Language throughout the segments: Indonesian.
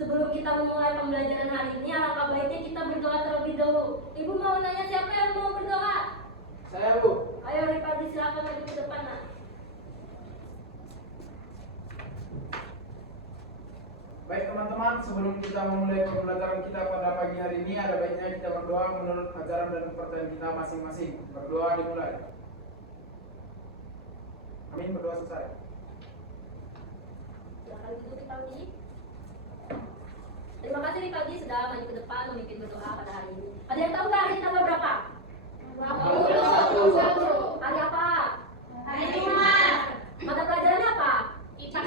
Sebelum kita memulai pembelajaran hari ini, alangkah baiknya kita berdoa terlebih dahulu. Ibu mau nanya siapa yang mau berdoa? Saya, Bu. Ayo Ripadi, silakan maju ke depan, Nak. Baik teman-teman, sebelum kita memulai pembelajaran kita pada pagi hari ini, ada baiknya kita berdoa menurut ajaran dan kepercayaan kita masing-masing. Berdoa dimulai. Amin, berdoa selesai. Silakan duduk Ripadi. Terima kasih Ripadi sudah maju ke depan memimpin berdoa pada hari ini. Ada yang tahu nggak hari ini tanggal berapa? 21. Hari apa? Hari Jumat. Mata pelajarannya apa? IPA.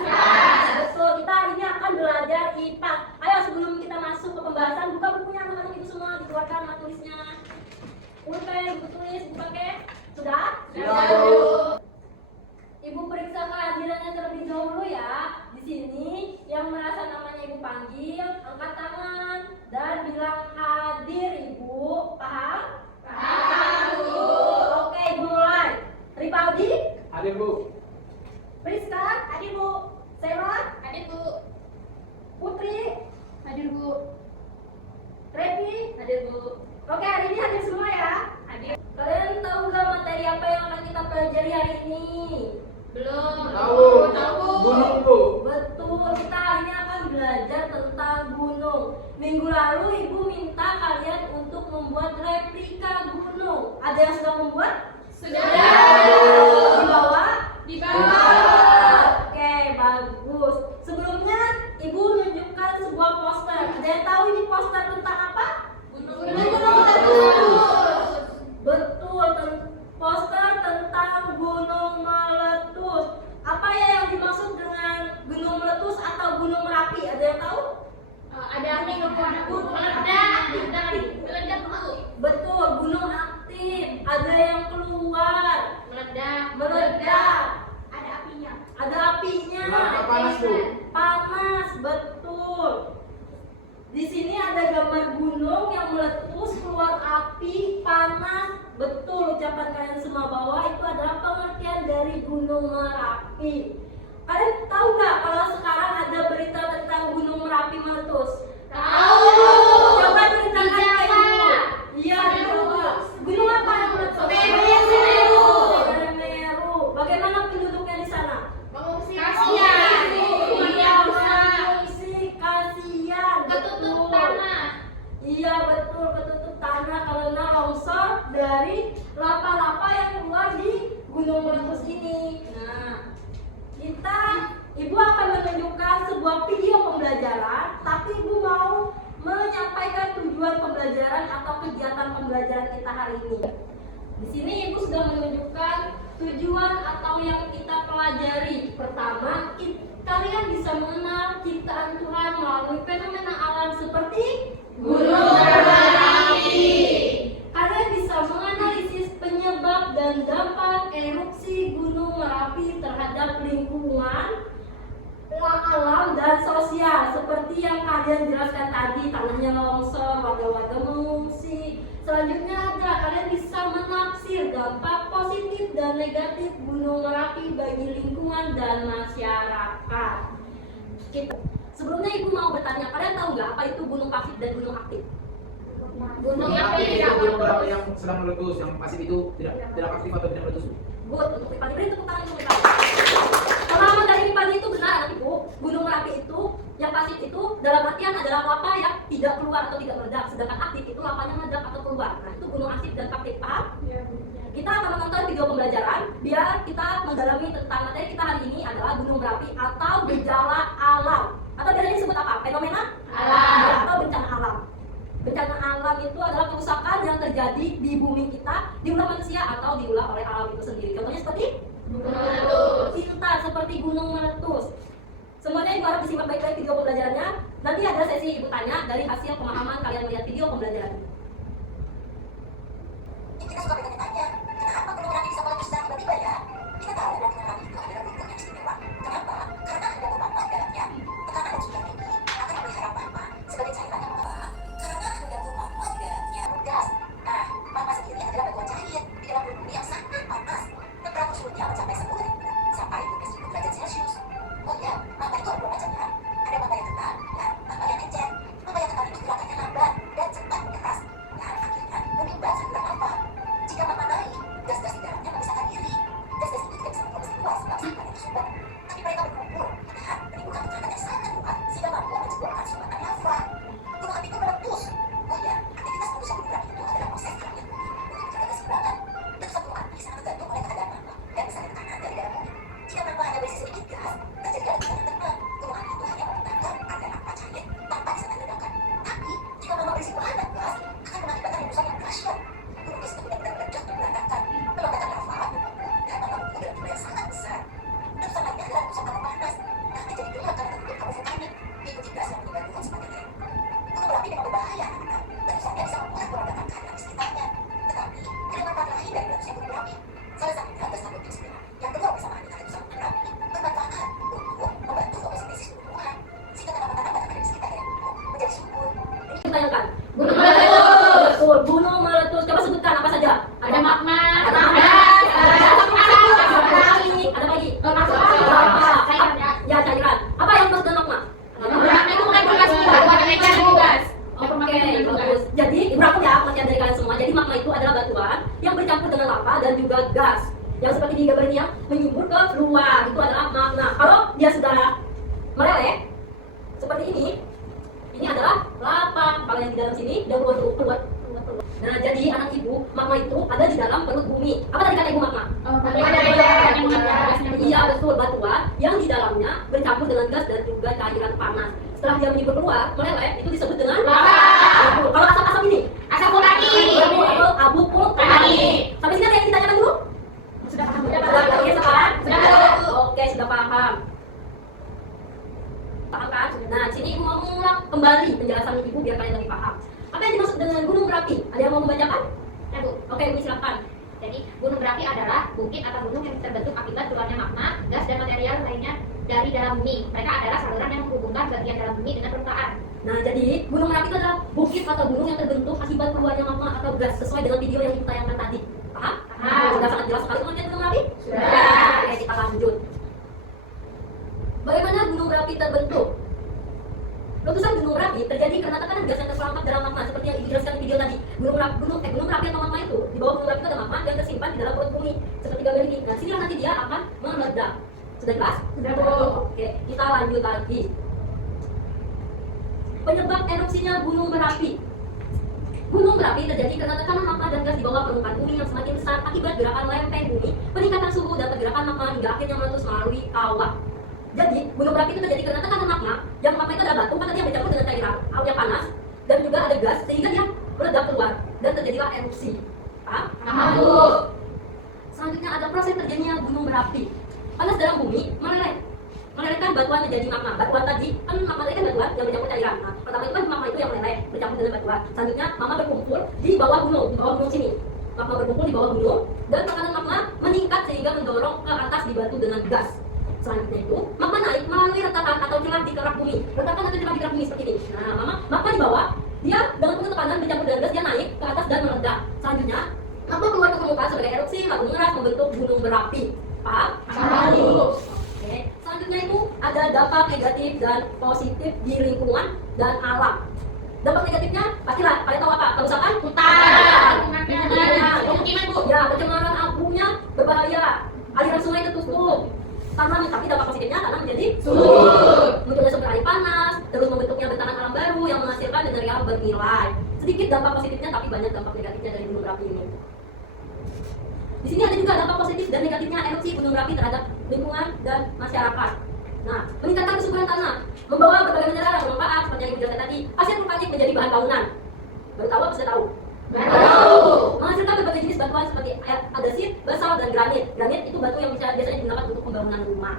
Betul, kita hari ini akan belajar IPA. Ayo sebelum kita masuk ke pembahasan, buka bukunya anak-anak itu semua, dikeluarkan mat tulisnya. Buku tulis, buku pakai. Sudah? Sudah, Bu. Ibu periksa kehadirannya terlebih dahulu ya. Di sini yang merasa namanya Ibu panggil, angkat tangan dan bilang hadir Ibu. Paham? Paham, Bu. Oke, Ibu mulai. Ripaldi, Hadir, Bu. Priska, hadir Bu. Sela, Hadir, Bu. Putri, Hadir, Bu. Revi, Hadir, Bu. oke, hari ini hadir semua ya. Hadir. Kalian tahu nggak materi apa yang akan kita pelajari hari ini? Belum. Tahu. Tahu, Bu. Gunung, Bu. Betul, kita hari ini akan belajar tentang gunung. Minggu lalu Ibu minta kalian untuk membuat replika gunung. Ada yang sudah membuat? Sudah. Di bawah? Di bawah. Oke, bagus. Sebelumnya Ibu menunjukkan sebuah poster. Ada yang tahu ini poster tentang apa? Gunung meletus. Betul, poster tentang gunung meletus. Apa ya yang dimaksud dengan gunung meletus atau gunung Merapi? Ada yang tahu? Ada gunung meledak. Meledak, Bu. Betul, gunung aktif. Ada yang keluar, meledak. Ada apinya. Ada apinya. Kenapa panas, Bu? Panas, betul. Di sini ada gambar gunung yang meletus, keluar api, panas. Betul, ucapan kalian semua bahwa itu adalah pengertian dari Gunung Merapi. Kalian tahu nggak kalau sekarang ada berita tentang Gunung Merapi meletus? Tahu. Coba ceritakan Di ke Jawa. Ibu. Iya, di Jawa. Gunung apa yang meletus? Semeru. Semeru. Bagaimana penduduknya di sana? Mengungsi. Kasihan. Iya, mengungsi, kasihan. Ketutup Betul. tanah. Iya betul, ketutup tanah karena longsor dari lapa-lapa yang keluar di gunung meletus ini. Nah, Ibu akan menunjukkan sebuah video pembelajaran, tapi Ibu mau menyampaikan tujuan pembelajaran atau kegiatan pembelajaran kita hari ini. Di sini Ibu sudah menunjukkan tujuan atau yang kita pelajari. Pertama, kalian bisa mengenal ciptaan Tuhan melalui fenomena alam seperti gunung berapi. Kalian bisa menganalisis penyebab dan dampak erupsi gunung Merapi terhadap lingkungan, alam dan sosial seperti yang kalian jelaskan tadi, tanahnya longsor, warga-warga mengungsi. Selanjutnya kalian bisa menafsir dampak positif dan negatif gunung Merapi bagi lingkungan dan masyarakat. Sebelumnya Ibu mau bertanya, kalian tahu nggak apa itu gunung pasif dan gunung aktif? Gunung Api api. itu gunung berapi yang sedang meletus, yang pasif itu tidak aktif atau tidak meletus. Good, untuk Ripadi, beri tepuk tangan untuk Ripadi. Pemahaman dari Ripadi itu benar, anak Ibu. Gunung Merapi itu, yang pasif itu dalam artian adalah lapa yang tidak keluar atau tidak meledak. Sedangkan aktif itu lapanya meledak atau keluar. Nah, itu gunung aktif dan aktif, paham? Kita akan menonton video pembelajaran biar kita mendalami tentang materi kita hari ini adalah gunung berapi atau gejala alam. Atau biasanya disebut apa? Fenomena Alam. Ya, atau bencana alam. Bencana alam itu adalah kerusakan yang terjadi di bumi kita, diulah manusia atau diulah oleh alam itu sendiri. Contohnya seperti Gunung meletus. cinta, seperti gunung meletus. Semuanya Ibu harap disimak baik-baik video pembelajarannya. Nanti ada sesi Ibu tanya dari hasil pemahaman kalian melihat video pembelajaran. bercampur dengan lava dan juga gas. Yang seperti di gambar ini yang menyembur ke luar, itu adalah magma. Kalau dia sudah meleleh seperti ini adalah lava. Kalau yang di dalam sini dia keluar. Nah, jadi anak ibu, magma itu ada di dalam perut bumi. Apa tadi kata ibu magma? Iya betul, batuan yang di dalamnya bercampur dengan gas dan juga cairan panas. Setelah dia menyembur keluar, meleleh, itu disebut dengan lava. Kalau asap-asap ini, Asap vulkanik. atau abu vulkanik. Sampai sini ada yang ditanyakan dulu? Sudah paham. Oke, sekarang? Sudah. Oke, sudah paham. Paham kan? Nah, di sini ibu mau mengulang kembali penjelasan ibu biar kalian lebih paham. Apa yang dimaksud dengan gunung berapi? Ada yang mau membacakan? Ya, Bu. Oke, ibu silakan. Jadi, gunung berapi adalah bukit atau gunung yang terbentuk akibat keluarnya magma, gas dan material lainnya dari dalam bumi. Mereka adalah saluran yang menghubungkan bagian dalam bumi dengan permukaan. Nah, jadi gunung berapi itu adalah bukit atau gunung yang terbentuk akibat keluarnya magma atau gas sesuai dengan video yang kita tayangkan tadi. Paham? Paham. Sudah sangat jelas sekali pengertian gunung berapi? Sudah. Oke, kita lanjut. Bagaimana gunung berapi terbentuk? Letusan gunung berapi terjadi karena tekanan gas yang terperangkap dalam magma seperti yang dijelaskan di video tadi. Gunung berapi atau magma itu di bawah gunung berapi itu ada magma yang tersimpan di dalam perut bumi seperti gambar ini. Nah, sinilah nanti dia akan meledak. Sudah jelas? Sudah, Bu. Oke, kita lanjut lagi. Penyebab erupsinya gunung berapi. Gunung berapi terjadi karena tekanan magma dan gas di bawah permukaan bumi yang semakin besar akibat gerakan lempeng bumi, peningkatan suhu dan pergerakan magma hingga akhirnya meletus melalui awan. Jadi, gunung berapi itu terjadi karena tekanan magma, yang magma itu ada batu, maka dia bercampur dengan cairan air yang panas, dan juga ada gas, sehingga dia meledak keluar, dan terjadilah erupsi. Paham? Paham, Bu. Selanjutnya ada proses terjadinya gunung berapi. Panas dalam bumi melelehkan batuan menjadi magma. Batuan tadi, kan magma tadi kan batuan yang bercampur cairan. Nah, pertama itu kan magma itu yang meleleh, bercampur dengan batuan. Selanjutnya, magma berkumpul di bawah gunung sini. Magma berkumpul di bawah gunung, dan tekanan magma meningkat sehingga mendorong ke atas dibantu dengan gas. Selanjutnya itu, magma naik melalui retakan atau celah di kerak bumi. Retakan atau celah di kerak bumi seperti ini. Nah, magma di bawah, dia dengan penuh tekanan bercampur dengan gas, dia naik ke atas dan meledak. Selanjutnya, magma keluar ke permukaan sebagai erupsi, lalu mengeras membentuk gunung berapi. Paham? Paham, Bu. Oke. Selanjutnya itu ada dampak negatif dan positif di lingkungan dan alam. Dampak negatifnya, pastilah, kalian tahu apa? Kerusakan Hutan. Pemukiman, Bu. Ya, pencemaran abunya berbahaya. Aliran sungai tertutup. Tapi dampak positifnya tanah menjadi subur. Munculnya sumber air panas, terus membentuknya bentaran alam baru yang menghasilkan mineral bernilai. Sedikit dampak positifnya, tapi banyak dampak negatifnya dari gunung berapi ini. Di sini ada juga dampak positif dan negatifnya erupsi gunung berapi terhadap lingkungan dan masyarakat. Nah, meningkatkan kesuburan tanah, membawa berbagai negara yang bermanfaat seperti yang dijelaskan tadi. Pasir vulkanik menjadi bahan bangunan. Baru tahu apa sudah tahu? Baru. Menghasilkan berbagai jenis batuan seperti andesit, basalt, dan granit. Granit itu batu yang biasanya digunakan untuk pembangunan rumah.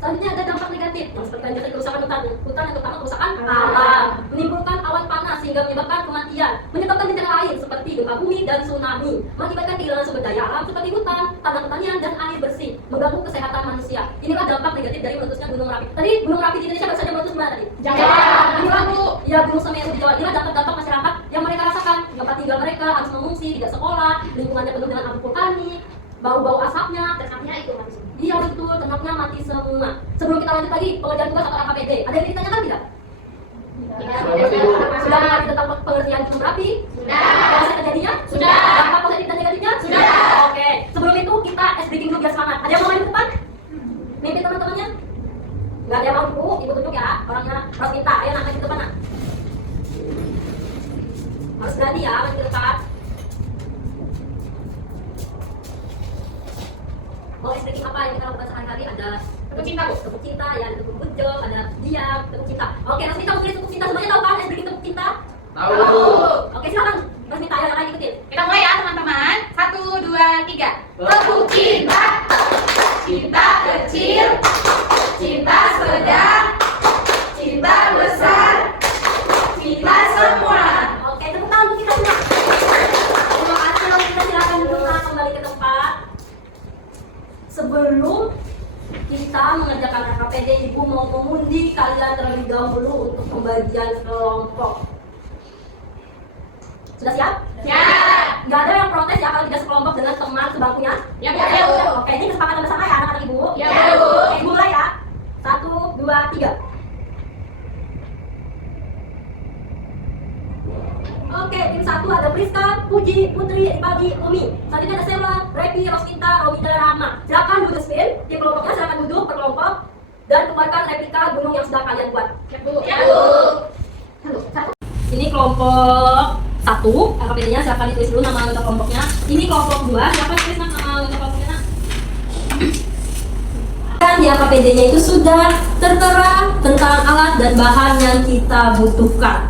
Selanjutnya ada dampak negatif, yang seperti yang biasa kerusakan hutan yang terutama kerusakan alam, menimbulkan awan panas sehingga menyebabkan kematian, menyebabkan bencana lain seperti gempa bumi dan tsunami, mengakibatkan kehilangan sumber daya alam seperti hutan, tanah pertanian, dan air bersih, mengganggu kesehatan manusia. Inilah dampak negatif dari meletusnya gunung berapi. Tadi gunung berapi di Indonesia baru saja meletus mana tadi? Jawa. Inilah ya gunung Semeru di Jawa. Inilah dampak-dampak masyarakat yang mereka rasakan. Tempat tinggal mereka harus mengungsi, tidak sekolah, lingkungannya penuh dengan abu vulkanik, bau-bau asapnya, Ternaknya itu mati semua. iya betul, ternaknya mati semua. Sebelum kita lanjut lagi, pengertian tugas atau RKPD, ada yang ditanyakan tidak? Sudah mengerti tentang pengertian gunung berapi? Sudah. Proses terjadinya? Sudah. Dampak positif dan negatifnya? Sudah. Oke, sebelum itu kita breaking dulu biar semangat. Ada yang mau main ke depan? Mimpi teman-temannya? Nggak ada yang mau dulu, ibu tunjuk ya, orangnya harus minta. Ayo nak, main ke depan nak. Harus berani ya, main ke depan. Mau breaking apa yang kita lakukan sehari-hari? Ada Tepuk cinta, Bu. tepuk cinta, ya ada tepuk bujel, ada diam, tepuk cinta. Oke, Rasmita mau tulis tepuk cinta, semuanya tahu kan breaking tepuk cinta? Tahu. Oke, silakan Rasmita, ayo nak ikutin. Kita mulai ya teman-teman. 1, 2, 3. Tepuk cinta. Cinta kecil. Cinta sedang. Cinta besar. Cinta semua. Oke, tepuk tangan untuk kita semua. Terima kasih, Rasmita, silakan dulu nak kembali ke tempat. Sebelum kita mengerjakan RKPD, ibu mau mengundi kalian terlebih dahulu untuk pembagian kelompok. Sudah siap? Siap. Nggak ada yang protes ya kalau tidak sekelompok dengan teman sebangkunya? Ya, Bu. Oke, ini kesepakatan bersama ya anak-anak ibu? Ya, Bu. Oke, ibu mulai ya. 1, 2, 3. Oke, tim 1 ada Priska, Puji, Putri, Pagi, Umi. Selanjutnya ada Selma, Repi, Rosminta, Romida, Rahma. Silakan duduk spin. Tim kelompoknya silakan duduk per kelompok dan keluarkan replika gunung yang sudah kalian buat. Ini kelompok 1, LKPD-nya silakan ditulis dulu nama anggota kelompoknya. Ini kelompok 2, silakan tulis nama anggota kelompoknya. Dan di LKPD-nya itu sudah tertera tentang alat dan bahan yang kita butuhkan.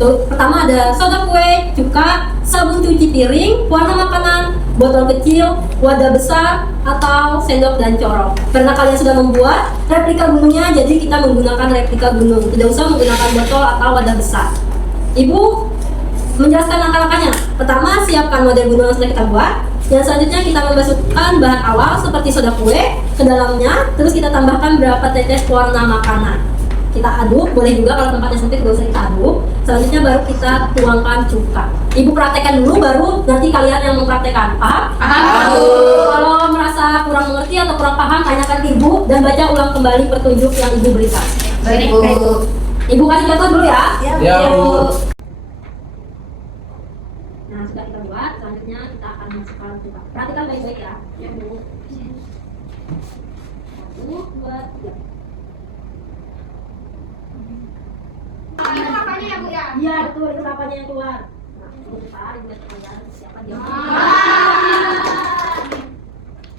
Tuh, pertama ada soda kue, cuka, sabun cuci piring, warna makanan, botol kecil, wadah besar, atau sendok dan corong. Karena kalian sudah membuat replika gunungnya, jadi kita menggunakan replika gunung. Tidak usah menggunakan botol atau wadah besar. Ibu menjelaskan langkah-langkahnya. Pertama, siapkan model gunung yang sudah kita buat. Yang selanjutnya kita memasukkan bahan awal seperti soda kue ke dalamnya. Terus kita tambahkan beberapa tetes warna makanan. Kita aduk, boleh juga kalau tempatnya sempit gak usah kita aduk. Selanjutnya baru kita tuangkan cuka. Ibu praktekkan dulu, baru nanti kalian yang mempraktekkan. Paham? Paham. Kalau merasa kurang mengerti atau kurang paham, tanyakan ke ibu dan baca ulang kembali petunjuk yang ibu berikan. Baik, Bu. Ibu kasih contoh dulu ya. Ya, Bu. Nah, sudah kita buat, selanjutnya kita akan masukkan cuka. Perhatikan baik-baik ya. Ya, Bu. 1, 2, 3. Itu apanya ya, Bu ya? Iya, betul, itu kapalnya yang keluar. Nah, sebentar, ibu lihat kalian siapa dia.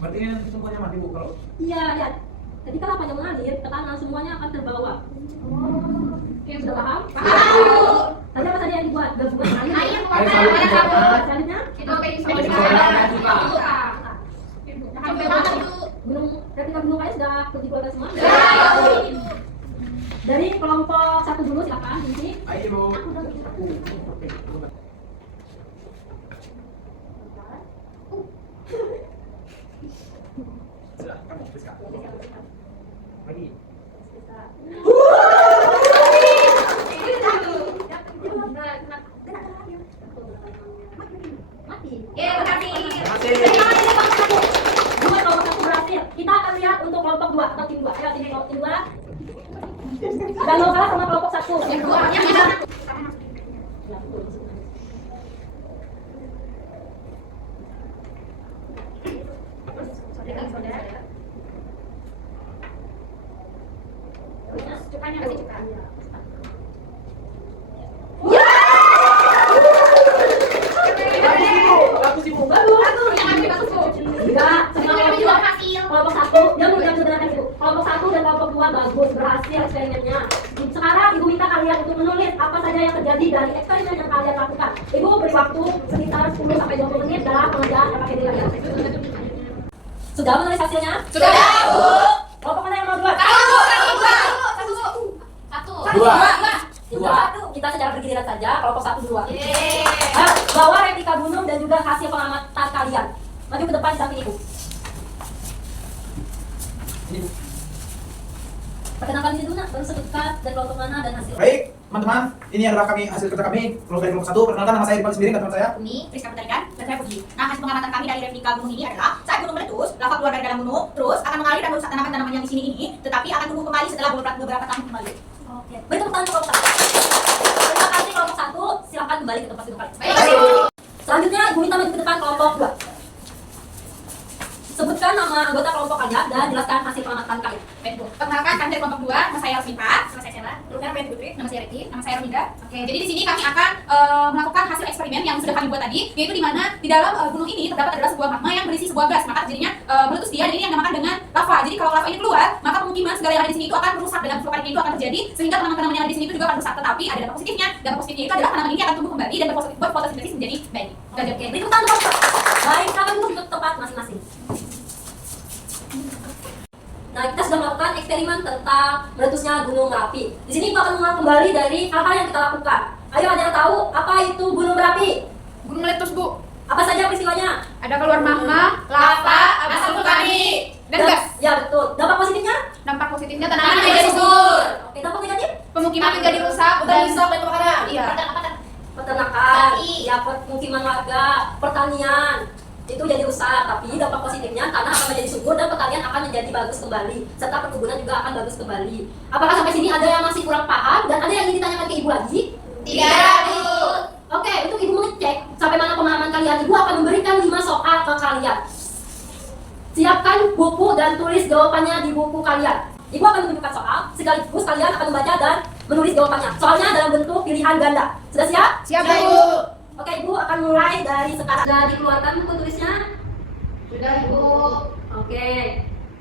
Berarti ini nanti semuanya mati, Bu, kalau Iya, lihat. Jadi kalau kapalnya mengalir, tekanan semuanya akan terbawa. Oke, sudah paham? Paham. Tadi apa tadi yang dibuat? Gabungan air. Air, Bu. Air, sabun, Ada cuka. Selanjutnya, Itu baik Baking soda. soda, cuka. Sampai mana, Bu? gunung replika gunung kalian sudah dikeluarkan semua? Ya. Dari kelompok 1 dulu silakan, di sini. Ayo, Bu. Sudah, kamu Priska. Lagi. Mati. Ya, makasih. Masih. Dua kelompok 1 berhasil. Kita akan lihat untuk kelompok 2 atau tim 2. Ayo tim kelompok 2. Dan mau kalah sama kelompok 1. Yang kedua, yang mana? Cukanya kasih cuka. Bagus, Ibu. Enggak, semua Itu juga kelompok hasil. kelompok 1 dia mau sebenarnya ibu. Kelompok 1 dan kelompok 2 bagus, berhasil eksperimennya. Sekarang ibu minta kalian untuk menulis apa saja yang terjadi dari eksperimen yang kalian lakukan. Ibu beri waktu sekitar 10 sampai 20 menit dalam pengerjaan LKPD kalian. Sudah menulis hasilnya? Sudah, Bu. Kelompok mana yang mau buat? Satu. Dua. Dua. Kita secara bergiliran saja, kelompok 1 2. Yeay. Bawa replika gunung dan juga hasil pengamatan kalian. Maju ke depan di samping ibu. Ini, Bu. Perkenalkan diri dulu nak, baru sebutkan dan kelompok mana dan hasil. Baik, teman-teman, ini adalah hasil kerja kami kelompok dari kelompok 1. Perkenalkan, nama saya Irfan Sembiring, teman saya. Umi, Priska Putarikan, dan saya Puji. Nah, hasil pengamatan kami dari replika gunung ini adalah saat gunung meletus, lava keluar dari dalam gunung, terus akan mengalir dan merusak tanaman-tanaman yang di sini ini, tetapi akan tumbuh kembali setelah beberapa tahun kembali. Oke. Beri tepuk tangan untuk kelompok 1. Terima kasih kelompok 1. Silakan kembali ke tempat duduk kalian. Baik. Selanjutnya ibu minta maju ke depan kelompok 2. Sebutkan nama anggota kelompok kalian dan jelaskan hasil pengamatan kalian. Baik, Bu. Perkenalkan, kami dari kelompok 2, nama saya Rosminta, nama saya Sela, terus saya Putri, nama saya Reti, nama saya Romida. Oke, jadi di sini kami akan melakukan hasil eksperimen yang sudah kami buat tadi, yaitu di mana di dalam gunung ini terdapat adalah sebuah magma yang berisi sebuah gas, maka jadinya meletus dia, dan ini yang dinamakan dengan lava. Jadi kalau lava ini keluar, maka pemukiman segala yang ada di sini itu akan merusak, dan vulkaniknya itu akan terjadi, sehingga tanaman-tanaman yang ada di sini itu juga akan rusak. Tetapi ada dampak positifnya. Dampak positifnya itu adalah tanaman ini akan tumbuh kembali dan berfotosintesis menjadi baik. Oke, beri tepuk tangan untuk kelompok 1. Baik, silakan duduk ke tempat masing-masing. Nah, kita sudah melakukan eksperimen tentang meletusnya Gunung Merapi. Di sini Ibu akan mengulang kembali dari hal-hal yang kita lakukan. Ayo, ada yang tahu apa itu Gunung Merapi? Gunung meletus, Bu. Apa saja peristiwanya? Ada keluar magma, lava, asap vulkanik, dan gas. Ya, betul. Dampak positifnya? Dampak positifnya tanaman menjadi subur, Oke, dampak negatif? pemukiman menjadi rusak, dan kebakaran. Iya. Peternakan, ya, pemukiman warga, pertanian itu jadi rusak. Tapi dampak positifnya tanah akan menjadi subur dan pertanian akan menjadi bagus kembali, serta perkebunan juga akan bagus kembali. Apakah sampai sini ada yang masih kurang paham dan ada yang ingin ditanyakan ke ibu lagi? Tidak, Bu. soal kalian. Siapkan buku dan tulis jawabannya di buku kalian. Ibu akan menunjukkan soal, sekaligus kalian akan membaca dan menulis jawabannya. Soalnya dalam bentuk pilihan ganda. Sudah siap? Siap, Sudah, Bu. Oke, Ibu akan mulai dari sekarang. Sudah dikeluarkan buku tulisnya? Sudah, Bu. Oke.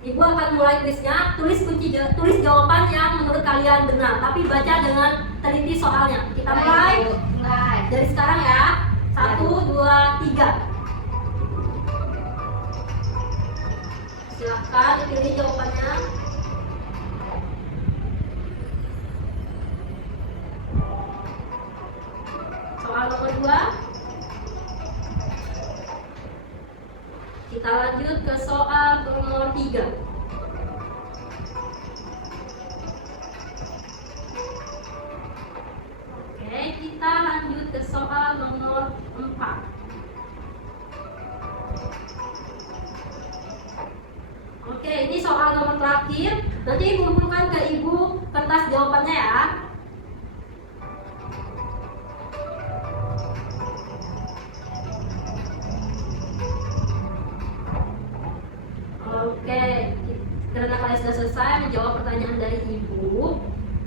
Ibu akan mulai tulisnya. Tulis jawaban yang menurut kalian benar, tapi baca dengan teliti soalnya. Kita mulai. Mulai. Dari sekarang ya. 1, 2, 3. Silahkan dipilih jawabannya. Soal nomor 2. Kita lanjut ke soal nomor 3. Oke, kita lanjut ke soal nomor 4. Oke, ini soal nomor terakhir. Nanti Ibu kumpulkan ke Ibu kertas jawabannya ya. Oke, karena kalian sudah selesai menjawab pertanyaan dari Ibu,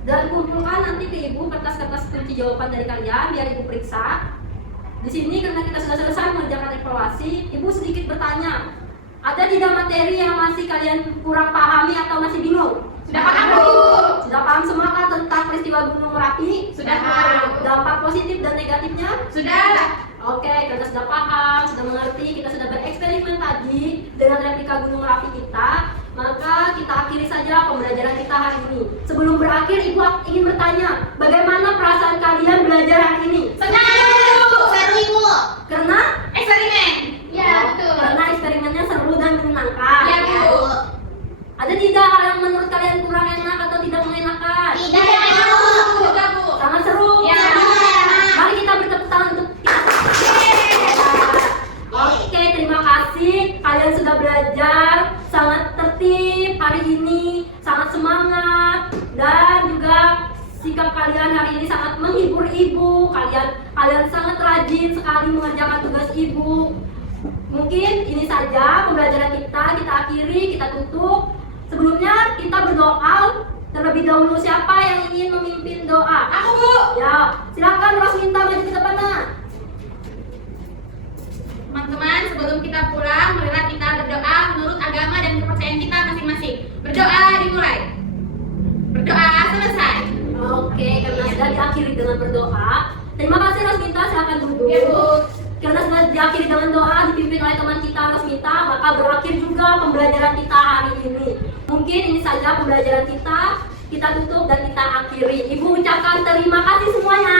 dan kumpulkan nanti ke Ibu kertas-kertas kunci jawaban dari kalian biar Ibu periksa. Di sini karena kita sudah selesai mengerjakan evaluasi, Ibu sedikit bertanya, ada tidak materi yang masih kalian kurang pahami atau masih bingung? Sudah paham, Bu. Sudah paham semua kan tentang peristiwa Gunung Merapi? Sudah paham. Dampak positif dan negatifnya? Sudah. Oke, karena sudah paham, sudah mengerti, kita sudah bereksperimen tadi dengan replika Gunung Merapi kita, maka kita akhiri saja pembelajaran kita hari ini. Sebelum berakhir, Ibu ingin bertanya, bagaimana perasaan kalian belajar hari ini? Senang, Bu. Seru, Bu. Karena? Eksperimen. Ya, betul. Karena eksperimennya seru dan menyenangkan. Ya, Bu. Ada tidak hal yang menurut kalian kurang enak atau tidak mengenakan? Tidak, Bu. Sudah, Bu. Sangat seru. Ya. Mari kita bertepuk tangan untuk Oke, terima kasih. Kalian sudah belajar sangat tertib hari ini, sangat semangat, dan juga sikap kalian hari ini sangat menghibur Ibu. Kalian sangat rajin sekali mengerjakan tugas Ibu. Mungkin ini saja pembelajaran kita akhiri, kita tutup. Sebelumnya kita berdoa terlebih dahulu. Siapa yang ingin memimpin doa? Aku, Bu. Ya, silakan Rosminta maju ke depannya. Teman-teman, sebelum kita pulang, marilah kita berdoa menurut agama dan kepercayaan kita masing-masing. Berdoa dimulai. Berdoa selesai. Oke, karena sudah diakhiri dengan berdoa. Terima kasih Rosminta, silakan duduk. Ya, Bu. Karena sudah diakhiri dengan doa dipimpin oleh teman kita Rosminta, maka berakhir juga pembelajaran kita hari ini. Mungkin ini saja pembelajaran kita tutup dan kita akhiri. Ibu ucapkan terima kasih semuanya.